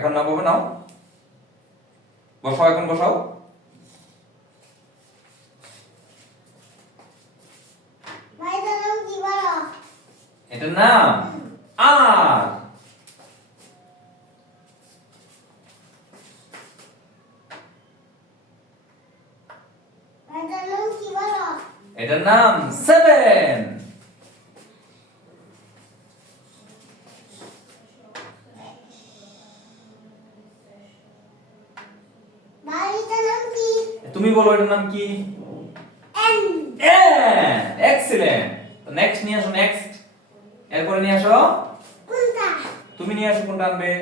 এখন নাও বাবা, নাও বসাও, এখন বসাও। এটার নাম আর। এটার নাম 7। তুমি বলো এটার নাম কি? এক্সিলেন্ট। তো নেক্সট নিয়ে আসো, নেক্সট। এরপরে নিয়ে আসো। তুমি নিয়ে আসো, কোনটা আনবে?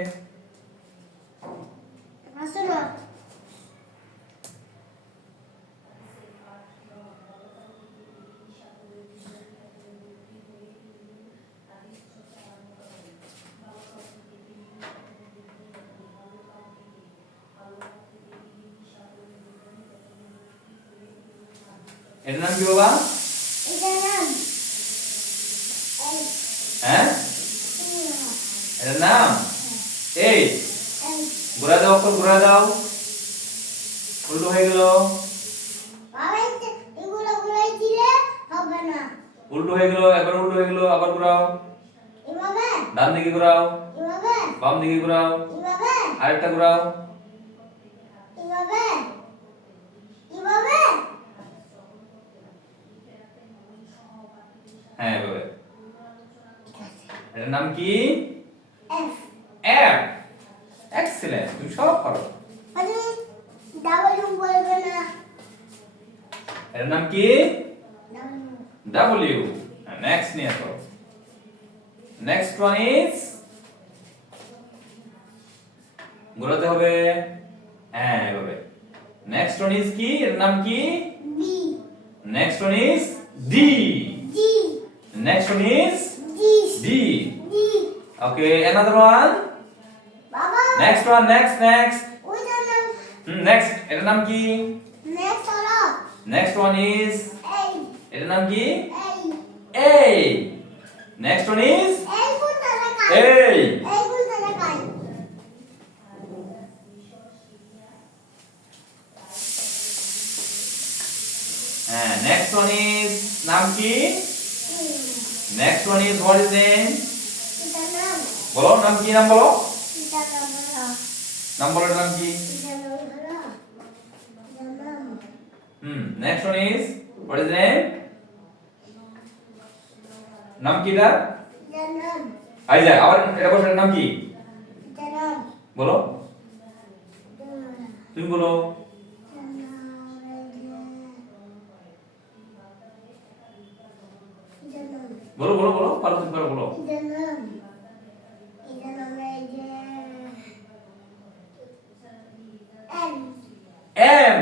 এটার নাম কি বাবা? হ্যাঁ, এটার নাম 8। ঘুরা দাও, অক্ষর ঘুরা দাও। উল্টো হয়ে গেল, উল্টো হয়ে গেল, এবার উল্টো হয়ে গেল, আবার ঘুরাও। ডান দিকে ঘুরাও, বাম দিকে ঘুরাও, আরেকটা ঘুরাও। হ্যাঁ এভাবে। এটার নাম কি? এফ। এক্সিলেন্ট, তুমি সব পারো। এটার নাম কি? ডাব্লিউ। নেক্সট নিয়ে আসো। নেক্সট ওয়ান ইজ, ঘোরাতে হবে। হ্যাঁ এভাবে। নেক্সট ওয়ান ইজ কি? এর নাম কি? Next one is D. Next one is D. Okay, another one. Next one, next next. এটার নাম কি? নেক্সট ওয়ান ইজ, এটার নাম কি? এ। নেক্সট ওয়ান ইজ এই। হ্যাঁ, নেক্সট ওয়ান ইজ, নাম কি? Next one is, what is name? বলো নাম কি, নাম বলো, নাম বলো, নাম কি? Next one is, what is name? নাম কি এটা? আই যা, আবার এটা বসে, নাম কি বলো, তুমি বলো। বলো বলো বলো, পারো তুমি, পারো, বলো। এম।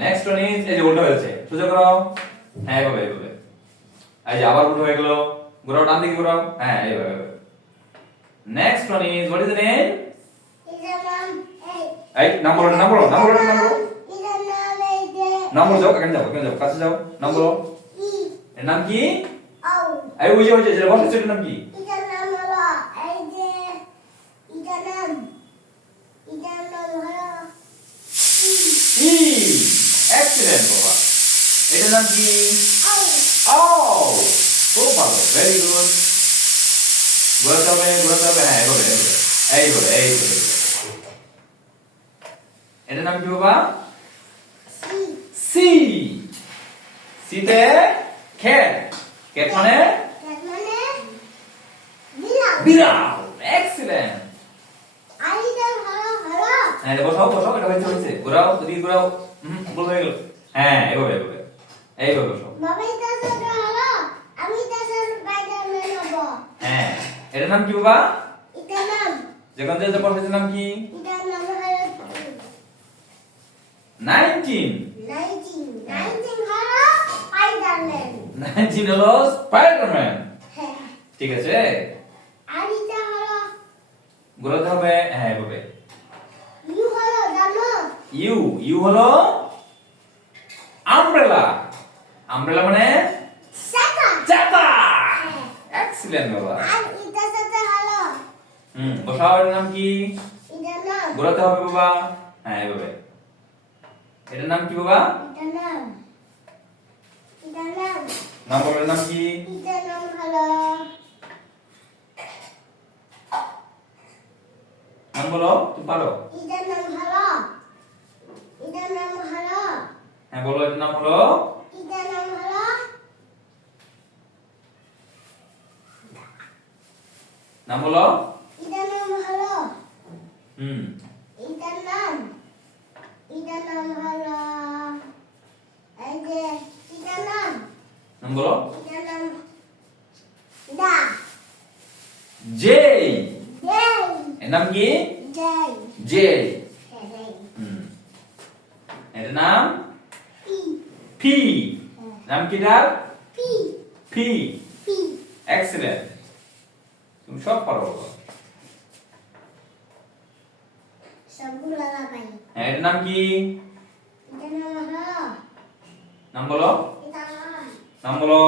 নেক্সট ওয়ান ইজ, এই যে উল্টো হয়েছে, সোজা করো। হ্যাঁ এভাবে এভাবে। এই যে আবার উল্টো হয়ে গেল, ঘোরাও, ডান দিকে ঘোরাও। হ্যাঁ এইভাবে। Next one is, what is the name? এই নাম বলো, নাম বলো, নাম বলো, নাম বলো, নাম বলো। যাও, এখানে যাও, এখানে যাও, কাছে যাও, নাম বলো। এর নাম কি? এই ওই যে যেটা বসেছে, এটার নাম কি? ই। এক্সিলেন্ট বাবা। এটার নাম কি? ও, খুব ভালো, ভেরি গুড। ঘোরাতে হবে, ঘোরাতে হবে। হ্যাঁ এভাবে এভাবে, এইভাবে এইভাবে। এটার নাম কি বাবা? সি। সিতে ক্যাট। ক্যাট মানে বিড়াল। এক্সিলেন্ট। হ্যাঁ বসাও, বসাও, এটা হয়েছে, হয়েছে। ঘোরাও, ওদিকে ঘোরাও। ভুল হয়ে গেল। হ্যাঁ এভাবে এভাবে, এইভাবে বসাও। হ্যাঁ, এটার নাম কি বাবা? যেখান থেকে বসেছে নাম কি? 19 হলো স্পাইডারম্যান। ঠিক আছে, ঘোরাতে হবে। হ্যাঁ এভাবে। ইউ। ইউ হলো আমব্রেলা। আমব্রেলা মানে ছাতা। এক্সিলেন্ট বাবা। বসাও। এটার নাম কি? এটার নাম ঘোরাতে হবে বাবা। হ্যাঁ এভাবে। এটার নাম কি বাবা? এটার নাম নাম বলো, এটার নাম কি? এটার নাম হলো নাম বলো, তুমি পারো। এটার নাম হলো হ্যাঁ বলো, এটার নাম হলো। এটার নাম হলো নাম বলো। এটার নাম হলো হুম এটার নাম হলো এই যে এটার নাম বলো। এটার নাম দা জেই। জেই এর নাম কি? জেই জেই। জেই এটার নাম পি পি। নাম কি তার? P P. পি এক্সিলেন্ট, তুমি সব পারো বাবা। সবগুলো লাগাই হ্যাঁ এটার নাম কি? এটার নাম হলো নাম বলো। এটার নাম বলো।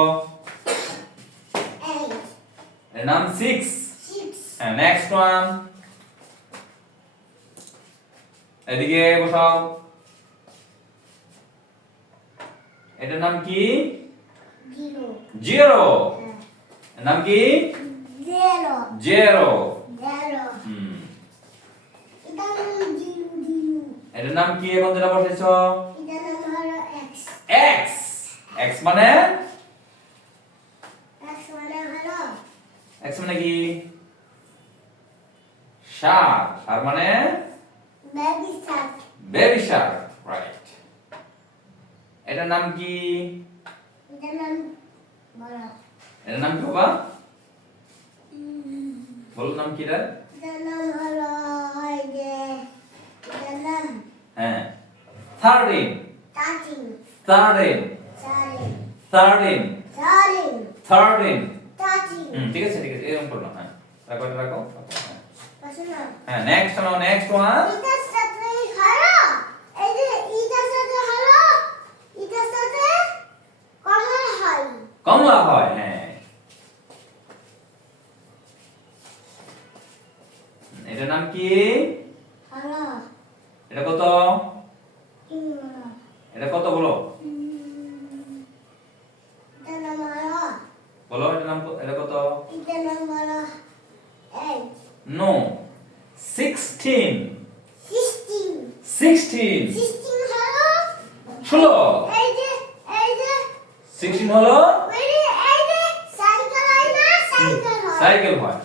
8 এর নাম 6। 6 হ্যাঁ নেক্সট ওয়ান। এদিকে বসাও। এটার নাম কি? 0 জিরো। এর নাম কি? 0 জিরো। 0 এটার নাম 0 এটার নাম কি এখন যেটা বসাইছো? এটার নাম হলো x এক্স। এক্স মানে? x মানে হলো এক্স মানে কি? শার্ক। শার্ক মানে? baby shark baby Shark, right. এটার নাম কি? এটার নাম বলো এটার নাম কি বাবা? বলো নাম কি এটার? এটার নাম হলো এই যে এটার নাম হ্যাঁ 13। 13 13 13 13। ঠিক আছে ঠিক আছে, এরকম করো না। হ্যাঁ রাখো, এটা রাখো। হ্যাঁ নেক্সট নাও, নেক্সট ওয়ান। এটার সাথে হলো এই যে এটার সাথে হলো এটার সাথে কমলা হয় কমলা হয়, হ্যাঁ। এটার নাম কি? হলো এটা কত? কি হলো এটা কত বলো? এটার নাম হলো বলো এটার নাম এটা কত? এটার নাম হলো 8 নো 16। 16 হলো 16 এই যে 16 হলো এই যে সাইকেল হয় না সাইকেল হয় সাইকেল হয়।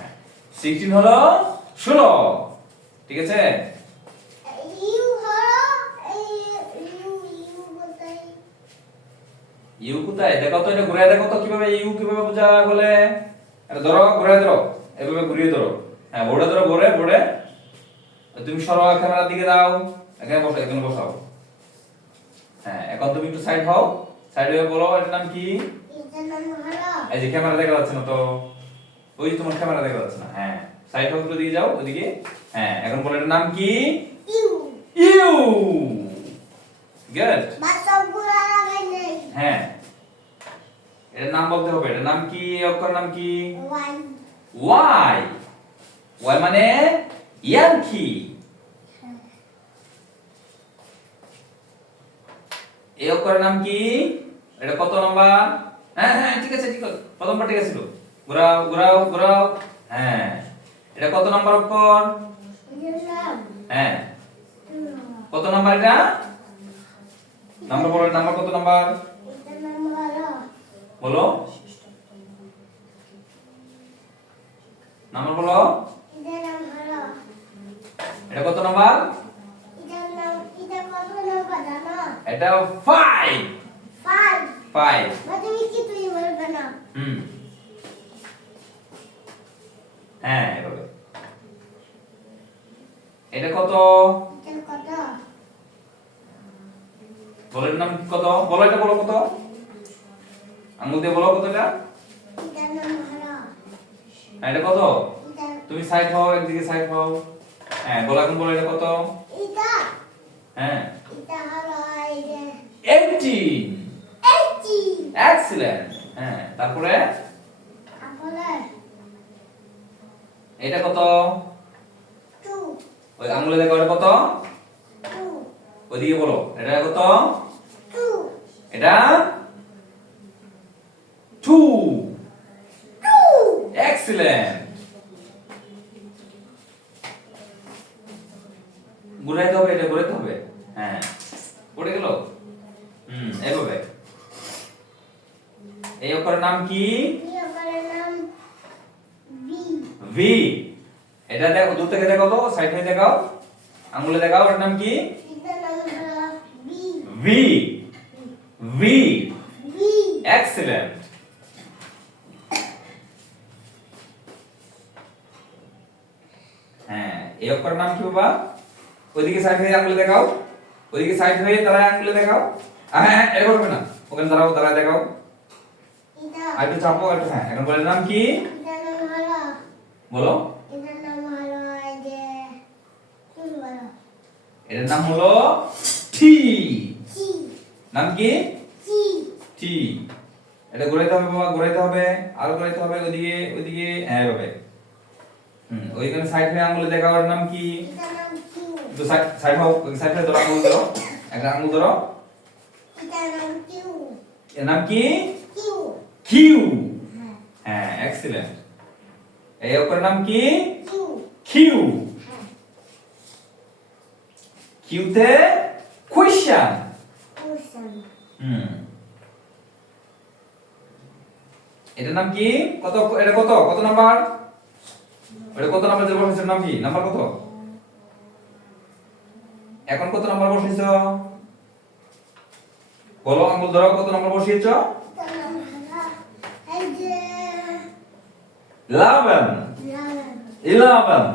16 হলো 16, ঠিক আছে। ইউ হলো এই ইউ কোথায় ইউ কোথায়? দেখো তো, এটা ঘুরে দেখো তো কিভাবে ইউ কিভাবে বোঝা বলে। এটা ধরো, ঘুরে ধরো, এভাবে ঘুরিয়ে ধরো। হ্যাঁ বোর্ডে ধরো, বোর্ডে। তুমি সরো, ক্যামেরার দিকে দাও। এখানে বসো, এখানে বসাও। হ্যাঁ এখন তুমি একটু সাইড হও। সাইড হয়ে বলো এটার নাম কি? এটার নাম হলো এই যে ক্যামেরা দেখা যাচ্ছে না তো, ওই যে তোমার ক্যামেরা দেখা যাচ্ছে না। হ্যাঁ সাইড হও, একটু দিকে যাও ওদিকে। হ্যাঁ এখন বলো এটার নাম কি? U U. গুড। বাসগুলো লাগাই নেই হ্যাঁ এটার নাম বলতে হবে। এটার নাম কি? অক্ষর নাম কি? Y Y. ওয়াই মানে ইয়াঙ্কি। এই অক্ষরের নাম কি? এটা কত নাম্বার? হ্যাঁ হ্যাঁ ঠিক আছে ঠিক আছে, প্রথমবার ঠিক আছে। ঘোরাও ঘোরাও ঘোরাও। হ্যাঁ এটা কত নাম্বার অক্ষর? এটার নাম হ্যাঁ কত নাম্বার এটা? নাম্বার বলো, নাম্বার কত নাম্বার? এটার নাম হলো বলো নাম্বার বলো। এটার নাম হলো এটা কত নাম্বার? এটার নাম এটা কত নাম্বার জানো এটা 5। 5 5। তুমি কি তুই বলবে না হ্যাঁ এভাবে। এটা কত? এটা কত বলো এটার নাম কত? বলো এটা বলো কত? আঙ্গুল দিয়ে বলো কত এটা? এটার নাম হলো হ্যাঁ এটা কত? এটা তুমি সাইড হও, একদিকে সাইড হও। হ্যাঁ বলো এখন, বলো এটা কত? এটা হ্যাঁ এটা হলো এই যে 18। 80 এক্সিলেন্ট। হ্যাঁ তারপরে তারপরে এটা কত? 2 ওই আঙুলে দেখো এটা কত? 2 ওইদিকে বলো এটা কত? 2 এটা 2 2 এক্সিলেন্ট। ঘুরাইতে হবে, এটা ঘুরাইতে হবে। হ্যাঁ পড়ে গেল। এইভাবে। এই অক্ষরের নাম কি? এই অক্ষরের নাম V ভি। এটা দেখো দূর থেকে দেখো তো, সাইড থেকে দেখাও, আঙ্গুলে দেখাও, এর নাম কি? এটার নাম হলো V V. V V excellent. হ্যাঁ এই অক্ষরের নাম কি বাবা? ওইদিকে সাইড হয়ে আঙ্গুলে দেখাও, ওইদিকে সাইড হয়ে দাঁড়ায় আঙ্গুলে দেখাও। হ্যাঁ এটা করবে না, ওখানে দাঁড়াও, দাঁড়ায় দেখাও। এটা আর একটু চাপো, একটু। হ্যাঁ এখন বলে নাম কি? এটার নাম হলো বলো। এটার নাম হলো এই যে কি বলো এটার নাম হলো টি। T নাম কি? T টি। এটা ঘুরাইতে হবে বাবা, ঘুরাইতে হবে, আরো ঘুরাইতে হবে, ওইদিকে ওইদিকে। হ্যাঁ এভাবে। ওইখানে সাইড হয়ে আঙ্গুলে দেখাও, এর নাম কি? এটার নাম Q তো সাইড সাইড হও, সাইড হয়ে ধরো, আঙ্গুল ধরো, একটা আঙ্গুল ধরো। এটার নাম Q এর নাম কি? Q Q. হ্যাঁ হ্যাঁ এক্সিলেন্ট। এই অক্ষরের নাম কি? Q Q. হ্যাঁ কিউতে কোয়েশ্চেন। question এটার নাম কি? কত? এটা কত? কত নাম্বার? এটা কত নাম্বার যে বসেছে, নাম কি? নাম্বার কত? এখন কত নাম্বার বসিয়েছ? বলো, আঙ্গুল ধরো, কত নাম্বার বসিয়েছ? এটার নাম হলো এই যে 11। 11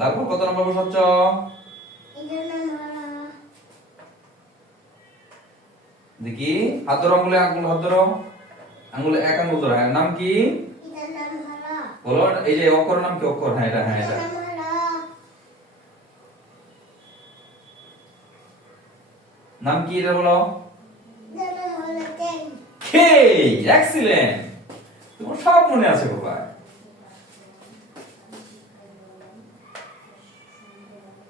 তারপর কত নাম্বার বসাচ্ছ? এটার নাম হলো দেখি, হাত ধরো, আঙ্গুলে আঙ্গুল হাত ধরো, আঙ্গুলে এক আঙ্গুল ধরো। হ্যাঁ নাম কি? এটার নাম হলো বলো, এই যে অক্ষর নাম কি? অক্ষর, হ্যাঁ এটা, হ্যাঁ এটা এটার নাম হলো নাম কি? এটা বলো। এটার নাম হলো 10 কে। এক্সিলেন্ট। তোমার সব মনে আছে বাবা।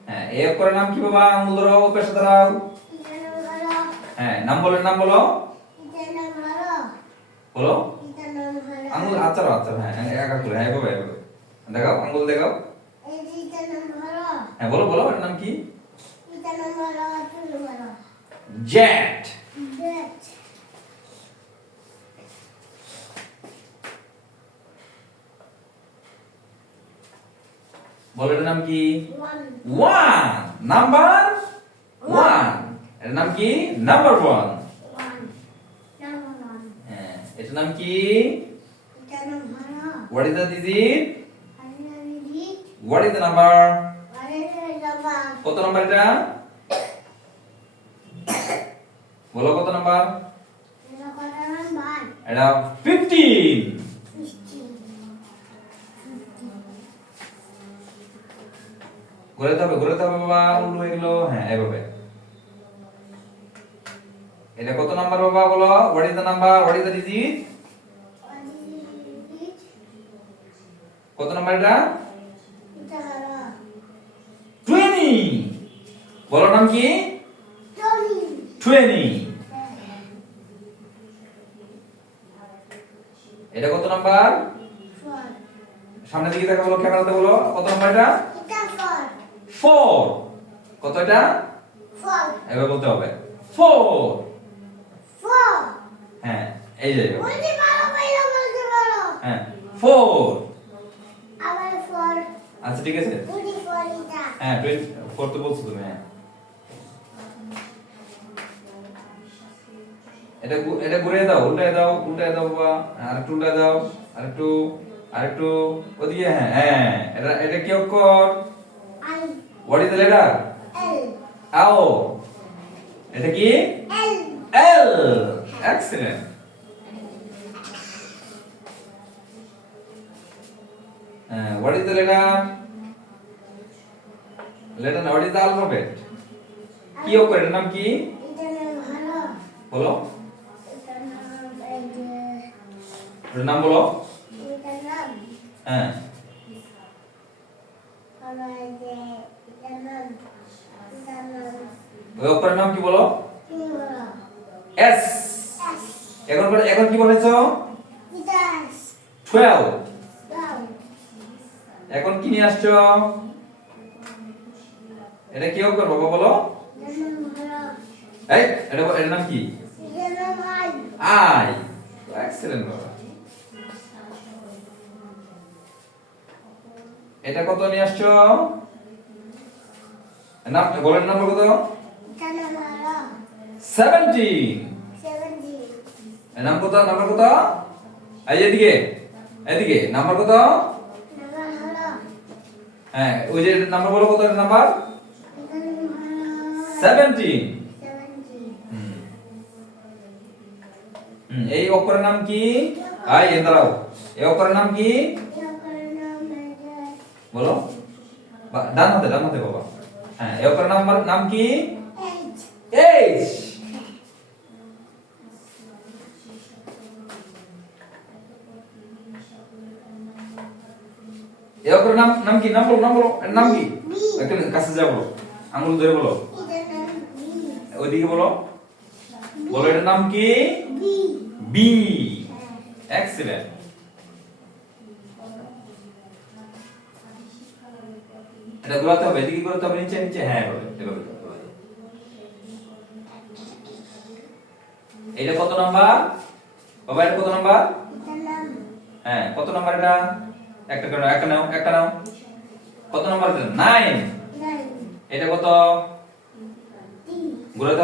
হ্যাঁ এই অক্ষরের নাম কি বাবা? আঙ্গুল ধরো, পেছনে দাঁড়াও। এটার নাম হলো হ্যাঁ নাম বলো, নাম বলো, এটার নাম হলো বলো। এটার নাম হলো আঙ্গুল আচ্ছা আচ্ছা, হ্যাঁ এক আঙ্গুল, হ্যাঁ এভাবে এভাবে দেখাও, আঙ্গুল দেখাও। এই যে এটার নাম হলো হ্যাঁ বলো বলো, এর নাম কি? এটার নাম হলো কি বলো জেট। that বলো, এর নাম কি? 1 ওয়ান। Number one. এর নাম কি? Number one. 1 number 1 হ্যাঁ এটার নাম কি? এটার নাম হলো what is the digit? Unlimited what is the number? আরে বাবা কত নাম্বার এটা? বলো কত নাম্বার? এটা কত নাম্বার এটা 15। 15 ঘুরাতে হবে বাবা, উল্টো হয়ে গেল। হ্যাঁ এভাবে। এটা কত নাম্বার বাবা? বলো, what is the number? What is the digit? কত নাম্বার এটা? এটা হলো 20। বলো নাম কি? 20 20। এটা কত নাম্বার? 4 সামনের দিকে দেখা, বলো, ক্যামেরাতে বলো, কত নাম্বার এটা? এটা 4 4। কত এটা? 4 এভাবে বলতে হবে, 4। 4 হ্যাঁ এই যে বলতে পারো পাইলো বলতে পারো হ্যাঁ 4। আবার 4 আচ্ছা ঠিক আছে। 24 এটা হ্যাঁ 24 তো বলছো তুমি। হ্যাঁ এটা ঘুরিয়ে দাও, উল্টায় দাও, উল্টায় দাও বাবা, আরেকটু উল্টায় দাও, আরেকটু আরেকটু ওদিকে। হ্যাঁ হ্যাঁ এটা এটা কি অক্ষর? I what is the letter? L আও। এটা কি? L L. Excellent. What is the letter? Letter না, হোয়াট ইজ দ্য অ্যালফাবেট? কি অক্ষর? এটার নাম কি? এটা নাম হলো বলো। এটা নাম এই যে ওর নাম বলো। এটার নাম হ্যাঁ হলো এই যে এটার নাম ওই অক্ষরের নাম কি বলো? কি হলো এস। এখন কি বলেছো? ইটাস 12। দাও এখন কি নিয়ে আসছো? এটা কি অক্ষর বাবা বলো? এটার নাম হলো এই এটার নাম কি? এটার নাম আই আই। এক্সেলেন্ট বাবা। এটা কত নিয়ে আসছো? নাম বলেন নাম্বার কত? এটার নাম হলো 17। 70 এর নাম কত? নাম্বার কত? এই এদিকে নাম্বার কত? নাম্বার হলো হ্যাঁ ওই যে নাম্বার বলো কত নাম্বার? এটার নাম হলো 17। 70 হুম এই অক্ষরের নাম কি? দাঁড়াও। এই অক্ষরের নাম কি? এটার নাম হলো বলো। ডান হাতে বাবা। হ্যাঁ এই অক্ষরের নাম কি? Eight H. এই অক্ষরের নাম কি? নাম বলো এর নাম কি? বি একটু কাছে যা বলো, আঙুল ধরে বলো। এটার নাম বি ওইদিকে বলো। বলো এটার নাম কি? B B. এক্সিলেন্ট। এটা ঘোরাতে হবে, এদিকে ঘোরাতে হবে, নিচে হ্যাঁ এভাবে। এটা কত নাম্বার বাবা? এটা কত নাম্বার? এটার নাম হ্যাঁ কত নাম্বার এটা? একটা নাও। কত নাম্বার এটা? 9। 9 এটা কত? 3 ঘোরাতে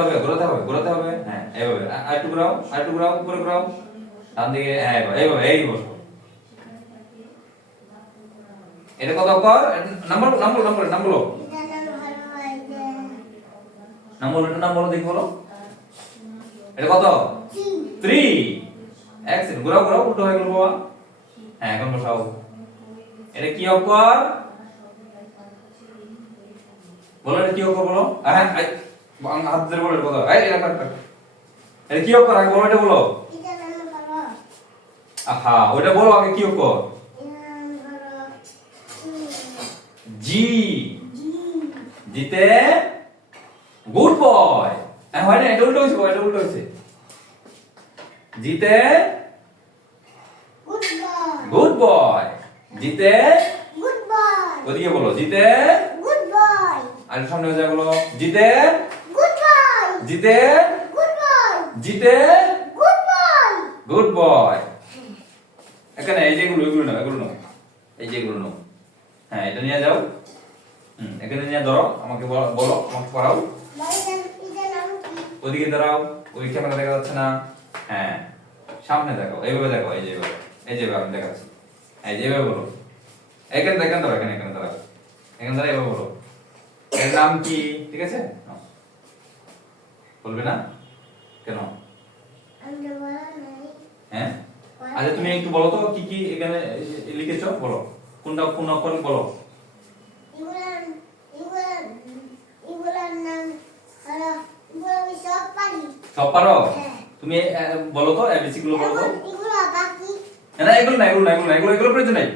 হবে। হ্যাঁ এইভাবে। আরেকটু ঘোরাও, উপরে ঘোরাও। ডান দিকে হ্যাঁ এইভাবে এই বসো। এটা কত অক্ষর? নাম্বার বলো। এটার নাম হলো এই যে নাম বলো দেখি বলো। এটা কত? 3 3। এক্সেলেন্ট। ঘোরাও, উল্টো হয়ে গেল বাবা। হ্যাঁ এখন বসাও। এটা কি অক্ষর? বলো এটা কি অক্ষর বলো। হ্যাঁ হাত ধরে বলো এটা কত? এটা কি অক্ষর আগে বলো, এটা বলো। এটার নাম হলো আহা ওটা বলো আগে কি অক্ষর? এটার নাম হলো জি। জি জিতে গুড বয়। হয় না, এটা উল্টো হয়েছে। জিতে গুড বয় গুড বয়। জিতে গুড বয় ওদিকে বলো। জিতে গুড বয় আর সামনে যা বলো। জিতে গুড বয় জিতে গুড বয় জিতে গুড বয় গুড বয়। এখানে এই যে এগুলো নাও এই যে এগুলো নাও। হ্যাঁ এটা নিয়ে যাও। এখানে নিয়ে ধরো, আমাকে বলো, আমাকে পড়াও। এটার নাম কি ওদিকে দাঁড়াও, ওই ক্যামেরা দেখা যাচ্ছে না। হ্যাঁ সামনে দেখো, এইভাবে দেখো, এই যে আমি দেখাচ্ছি। এই যে এইভাবে বলো। এখানে দাঁড়াও, এখানে দাঁড়াও, এইভাবে বলো। এর নাম কি? ঠিক আছে, নাও। বলবে না কেন? আমি তো বলা নাই হ্যাঁ আচ্ছা তুমি একটু বলো তো কি কি এখানে লিখেছো, বলো কোনটা কোন অক্ষর বলো। এগুলার নাম হলো এগুলো আমি সব পারি সব পারো? হ্যাঁ। তুমি বলো তো এবিসি গুলো বলো তো। এগুলো বাকি না এগুলো প্রয়োজন নাই।